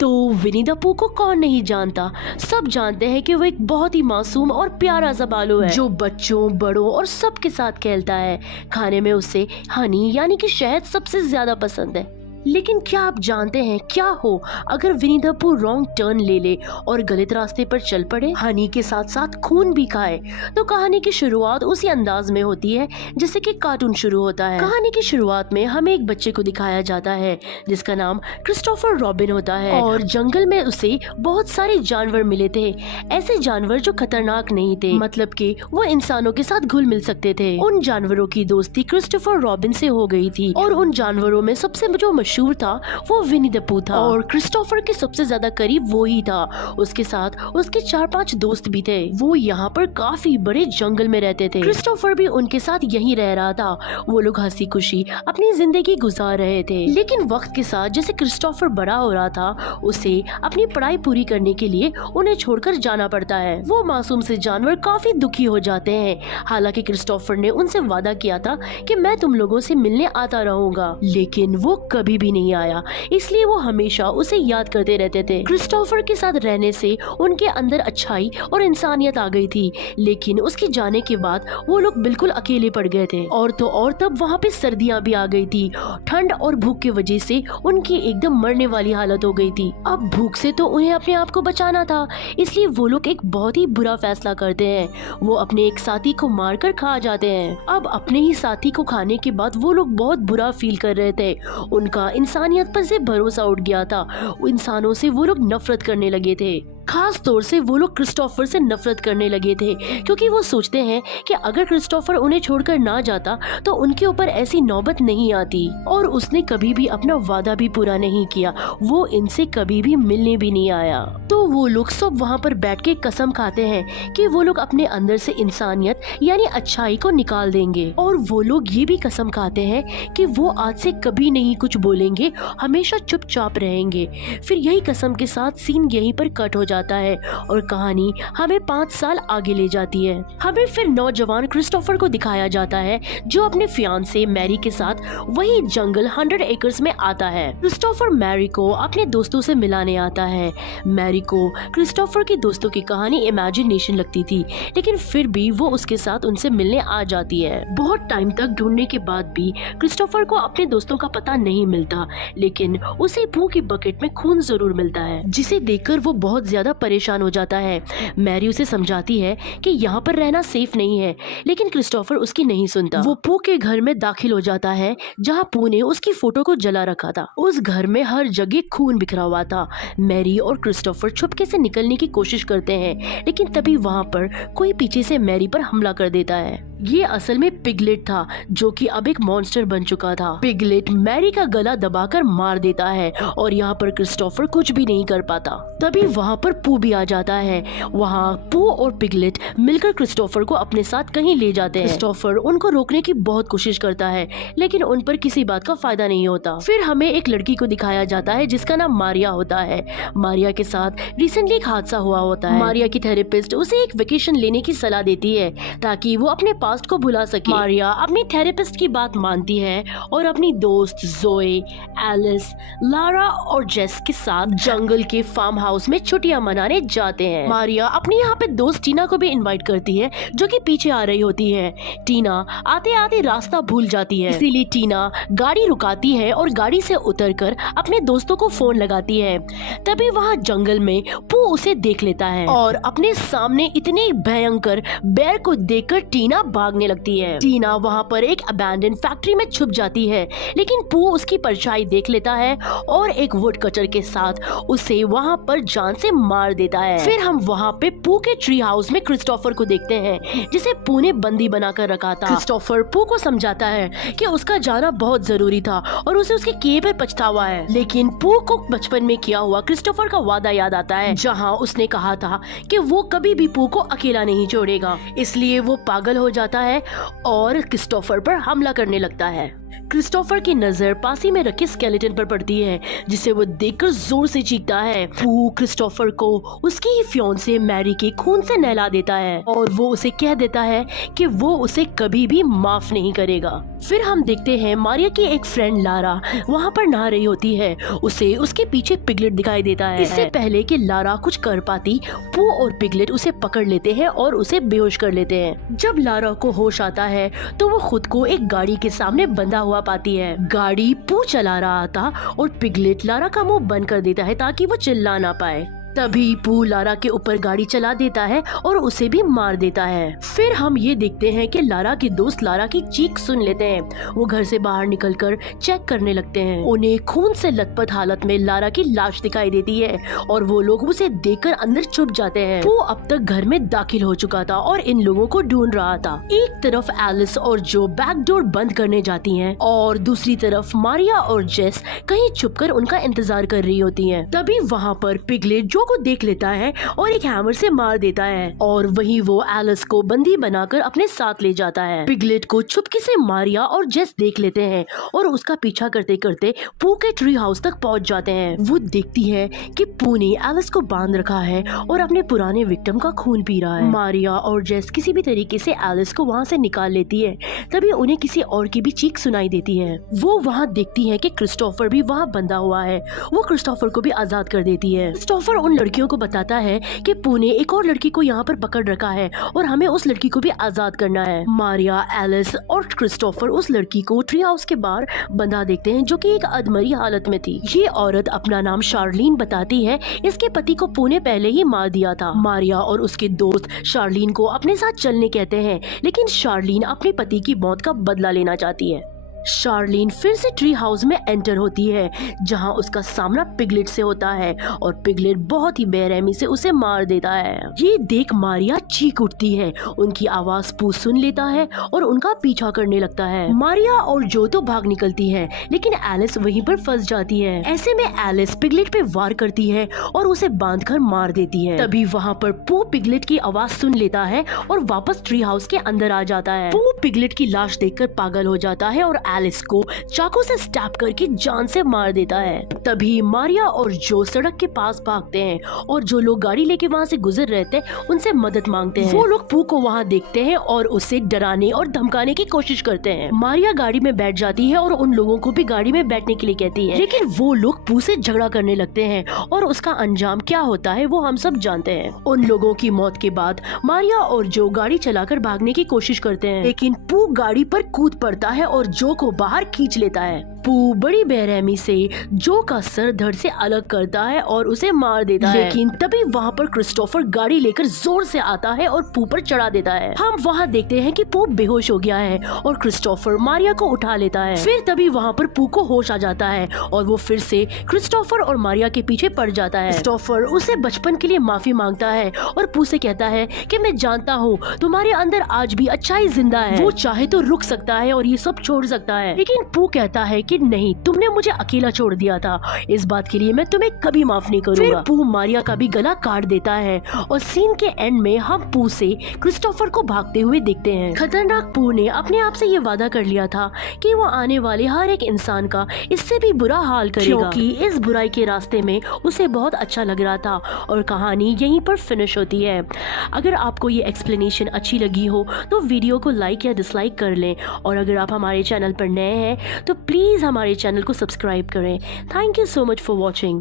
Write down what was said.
तो विनी द पू को कौन नहीं जानता। सब जानते हैं कि वो एक बहुत ही मासूम और प्यारा सा भालू है जो बच्चों, बड़ों और सबके साथ खेलता है। खाने में उसे हनी यानी कि शहद सबसे ज्यादा पसंद है। लेकिन क्या आप जानते हैं क्या हो अगर विनी द पू रॉन्ग टर्न ले ले और गलत रास्ते पर चल पड़े, हनी के साथ साथ खून भी खाए? तो कहानी की शुरुआत उसी अंदाज में होती है जैसे कि कार्टून शुरू होता है। कहानी की शुरुआत में हमें एक बच्चे को दिखाया जाता है जिसका नाम क्रिस्टोफर रॉबिन होता है और जंगल में उसे बहुत सारे जानवर मिले थे। ऐसे जानवर जो खतरनाक नहीं थे, मतलब कि वो इंसानों के साथ घुल मिल सकते थे। उन जानवरों की दोस्ती क्रिस्टोफर रॉबिन से हो गई थी और उन जानवरों में सबसे जो मशहूर था वो विनी द पू था और क्रिस्टोफर के सबसे ज्यादा करीब वो ही था। उसके साथ उसके 4-5 दोस्त भी थे। वो यहाँ पर काफी बड़े जंगल में रहते थे। क्रिस्टोफर भी उनके साथ यहीं रह रहा था। वो लोग हंसी खुशी अपनी जिंदगी गुजार रहे थे। लेकिन वक्त के साथ जैसे क्रिस्टोफर बड़ा हो रहा था, उसे अपनी पढ़ाई पूरी करने के लिए उन्हें छोड़कर जाना पड़ता है। वो मासूम से जानवर काफी दुखी हो जाते हैं। हालांकि क्रिस्टोफर ने उनसे वादा किया था कि मैं तुम लोगों से मिलने आता रहूंगा, लेकिन वो कभी भी नहीं आया। इसलिए वो हमेशा उसे याद करते रहते थे। क्रिस्टोफर के साथ रहने से उनके अंदर अच्छाई और इंसानियत आ गई थी, लेकिन उसके जाने के बाद वो लोग बिल्कुल अकेले पड़ गए थे। और तो और तब वहाँ पे सर्दियाँ भी आ गई थी। ठंड और भूख की वजह से उनकी एकदम मरने वाली हालत हो गई थी। अब भूख से तो उन्हें अपने आप को बचाना था, इसलिए वो लोग एक बहुत ही बुरा फैसला करते हैं। वो अपने एक साथी को मारकर खा जाते हैं। अब अपने ही साथी को खाने के बाद वो लोग बहुत बुरा फील कर रहे थे। उनका इंसानियत पर से भरोसा उठ गया था। इंसानों से वो लोग नफरत करने लगे थे। खास तौर से वो लोग क्रिस्टोफर से नफरत करने लगे थे, क्योंकि वो सोचते हैं कि अगर क्रिस्टोफर उन्हें छोड़कर ना जाता तो उनके ऊपर ऐसी नौबत नहीं आती। और उसने कभी भी अपना वादा भी पूरा नहीं किया। वो इनसे कभी भी मिलने भी नहीं आया। तो वो लोग सब वहाँ पर बैठ के कसम खाते हैं कि वो लोग अपने अंदर से इंसानियत यानी अच्छाई को निकाल देंगे। और वो लोग ये भी कसम खाते हैं कि वो आज से कभी नहीं कुछ बोलेंगे, हमेशा चुपचाप रहेंगे। फिर यही कसम के साथ सीन यहीं पर कट हो जाता है और कहानी हमें 5 साल आगे ले जाती है। हमें फिर नौजवान क्रिस्टोफर को दिखाया जाता है जो अपने फियांसे मैरी के साथ वही जंगल 100 एकर्स में आता है। क्रिस्टोफर मैरी को अपने दोस्तों से मिलाने आता है। मैरी को क्रिस्टोफर की दोस्तों की कहानी इमेजिनेशन लगती थी, लेकिन फिर भी वो उसके साथ उनसे मिलने आ जाती है। बहुत टाइम तक ढूंढने के बाद भी क्रिस्टोफर को अपने दोस्तों का पता नहीं मिलता, लेकिन उसे पू की बकेट में खून जरूर मिलता है, जिसे देखकर वो बहुत ज्यादा परेशान हो जाता है। मैरी उसे समझाती है कि यहाँ पर रहना सेफ नहीं है, लेकिन क्रिस्टोफर उसकी नहीं सुनता। वो पू के घर में दाखिल हो जाता है जहाँ पू ने उसकी फोटो को जला रखा था। उस घर में हर जगह खून बिखरा हुआ था। मैरी और क्रिस्टोफर छुपके से निकलने की कोशिश करते हैं, लेकिन तभी वहाँ पर कोई पीछे से मैरी पर हमला कर देता है। ये असल में पिगलेट था, जो कि अब एक मॉन्स्टर बन चुका था। पिगलेट मैरी का गला दबाकर मार देता है और यहाँ पर क्रिस्टोफर कुछ भी नहीं कर पाता। तभी वहाँ पर पू भी आ जाता है। वहाँ पू और पिगलेट मिलकर क्रिस्टोफर को अपने साथ कहीं ले जाते हैं। क्रिस्टोफर उनको रोकने की बहुत कोशिश करता है, लेकिन उन पर किसी बात का फायदा नहीं होता। फिर हमें एक लड़की को दिखाया जाता है जिसका नाम मारिया होता है। मारिया के साथ रिसेंटली एक हादसा हुआ होता है। मारिया की थेरेपिस्ट उसे एक वेकेशन लेने की सलाह देती है ताकि वो अपने पास्ट को भुला सके। मारिया अपनी थेरेपिस्ट की बात मानती है और अपनी दोस्त जोए, एलिस, लारा और जेस के साथ जंगल के फार्म हाउस में छुट्टियां मनाने जाते हैं। मारिया अपनी यहाँ पे दोस्त टीना को भी इनवाइट करती है, जो कि पीछे आ रही होती है। टीना आते आते रास्ता भूल जाती है, इसीलिए टीना गाड़ी रुकाती है और गाड़ी से उतरकर अपने दोस्तों को फोन लगाती है। तभी वहाँ जंगल में पू उसे देख लेता है और अपने सामने इतने भयंकर बेर को देखकर टीना भागने लगती है। टीना वहाँ पर एक अबैंडन फैक्ट्री में छुप जाती है, लेकिन पू उसकी परछाई देख लेता है और एक वुड कटर के साथ उसे वहाँ पर जान से मार देता है। फिर हम वहाँ पे पू के ट्री हाउस में क्रिस्टोफर को देखते हैं, जिसे पू ने बंदी बनाकर रखा था। क्रिस्टोफर पू को समझाता है कि उसका जाना बहुत जरूरी था और उसे उसके किए पर पछतावा है। लेकिन पू को बचपन में किया हुआ क्रिस्टोफर का वादा याद आता है, जहाँ उसने कहा था कि वो कभी भी पू को अकेला नहीं छोड़ेगा। इसलिए वो पागल हो जाता है और क्रिस्टोफर पर हमला करने लगता है। क्रिस्टोफर की नजर पास ही में रखे स्केलेटन पर पड़ती है, जिसे वो देखकर जोर से चीखता है। पू क्रिस्टोफर को उसकी ही फियांसे मैरी के खून से नहला देता है और वो उसे कह देता है कि वो उसे कभी भी माफ नहीं करेगा। फिर हम देखते हैं मारिया की एक फ्रेंड लारा वहाँ पर नहा रही होती है। उसे उसके पीछे पिगलेट दिखाई देता है। इससे पहले कि लारा कुछ कर पाती, पू और पिगलेट उसे पकड़ लेते हैं और उसे बेहोश कर लेते हैं। जब लारा को होश आता है तो वो खुद को एक गाड़ी के सामने बंधा हुआ पाती है। गाड़ी पू चला रहा था और पिगलेट लारा का मुंह बंद कर देता है ताकि वो चिल्ला ना पाए। तभी पू लारा के ऊपर गाड़ी चला देता है और उसे भी मार देता है। फिर हम ये देखते हैं कि लारा के दोस्त लारा की चीख सुन लेते हैं। वो घर से बाहर निकलकर चेक करने लगते हैं। उन्हें खून से लथपथ हालत में लारा की लाश दिखाई देती है और वो लोग उसे देखकर अंदर छुप जाते हैं। वो अब तक घर में दाखिल हो चुका था और इन लोगों को ढूंढ रहा था। एक तरफ एलिस और जो बैक डोर बंद करने जाती हैं और दूसरी तरफ मारिया और जेस कहीं छुपकर उनका इंतजार कर रही होती हैं। तभी वहाँ पर पिगलेट जो को देख लेता है और एक हैमर से मार देता है और वहीं वो एलिस को बंदी बनाकर अपने साथ ले जाता है। पिगलेट को चुपके से मारिया और जेस देख लेते हैं और उसका पीछा करते करते पू के ट्री हाउस तक पहुंच जाते हैं। वो देखती है कि पू ने एलिस को बांध रखा है और अपने पुराने विक्टिम का खून पी रहा है। मारिया और जेस किसी भी तरीके से एलिस को वहाँ से निकाल लेती है। तभी उन्हें किसी और की भी चीख सुनाई देती है। वो वहाँ देखती है कि क्रिस्टोफर भी वहाँ बंधा हुआ है। वो क्रिस्टोफर को भी आजाद कर देती है। क्रिस्टोफर उन लड़कियों को बताता है कि पू ने एक और लड़की को यहाँ पर पकड़ रखा है और हमें उस लड़की को भी आजाद करना है। मारिया, एलिस और क्रिस्टोफर उस लड़की को ट्री हाउस के बाहर बंधा देखते हैं जो कि एक अधमरी हालत में थी। ये औरत अपना नाम शार्लीन बताती है। इसके पति को पू ने पहले ही मार दिया था। मारिया और उसके दोस्त शार्लीन को अपने साथ चलने कहते हैं, लेकिन शार्लीन अपने पति की मौत का बदला लेना चाहती है। शार्लीन फिर से ट्री हाउस में एंटर होती है जहां उसका सामना पिगलेट से होता है और पिगलेट बहुत ही बेरहमी से उसे मार देता है। ये देख मारिया चीख उठती है। उनकी आवाज पू सुन लेता है और उनका पीछा करने लगता है। मारिया और जो तो भाग निकलती है, लेकिन एलिस वहीं पर फंस जाती है। ऐसे में एलिस पिगलेट पे वार करती है और उसे बांधकर मार देती है। तभी वहाँ पर पू पिगलेट की आवाज सुन लेता है और वापस ट्री हाउस के अंदर आ जाता है। पू पिगलेट की लाश देखकर पागल हो जाता है और एलिस को चाकू से स्टैब करके जान से मार देता है। तभी मारिया और जो सड़क के पास भागते हैं और जो लोग गाड़ी लेके वहाँ से गुजर रहे थे उनसे मदद मांगते हैं। वो लोग पू को वहाँ देखते हैं और उसे डराने और धमकाने की कोशिश करते हैं। मारिया गाड़ी में बैठ जाती है और उन लोगों को भी गाड़ी में बैठने के लिए कहती है, लेकिन वो लोग पू से झगड़ा करने लगते हैं और उसका अंजाम क्या होता है वो हम सब जानते हैं। उन लोगों की मौत के बाद मारिया और जो गाड़ी चलाकर भागने की कोशिश करते हैं, लेकिन पू गाड़ी पर कूद पड़ता है और जो को बाहर खींच लेता है। पू बड़ी बेरहमी से जो का सर धड़ से अलग करता है और उसे मार देता है। लेकिन तभी वहाँ पर क्रिस्टोफर गाड़ी लेकर जोर से आता है और पू पर चढ़ा देता है। हम वहाँ देखते हैं कि पू बेहोश हो गया है और क्रिस्टोफर मारिया को उठा लेता है। फिर तभी वहाँ पर पू को होश आ जाता है और वो फिर से क्रिस्टोफर और मारिया के पीछे पड़ जाता है। क्रिस्टोफर उसे बचपन के लिए माफी मांगता है और पू से कहता है कि मैं जानता हूँ तुम्हारे अंदर आज भी अच्छाई जिंदा है। वो चाहे तो रुक सकता है और ये सब छोड़ सकता है, लेकिन पू कहता है कि नहीं, तुमने मुझे अकेला छोड़ दिया था, इस बात के लिए मैं तुम्हें कभी माफ नहीं करूंगा। फिर पू मारिया का भी गला काट देता है और सीन के एंड में हम पू से क्रिस्टोफर को भागते हुए देखते हैं। खतरनाक पू ने अपने आप से ये वादा कर लिया था कि वो आने वाले हर एक इंसान का इससे भी बुरा हाल करेगा, क्योंकि इस बुराई के रास्ते में उसे बहुत अच्छा लग रहा था। और कहानी यहीं पर फिनिश होती है। अगर आपको ये एक्सप्लेनेशन अच्छी लगी हो तो वीडियो को लाइक या डिसलाइक कर लें, और अगर आप हमारे चैनल पर नए हैं तो प्लीज हमारे चैनल को सब्सक्राइब करें। Thank you so much for watching.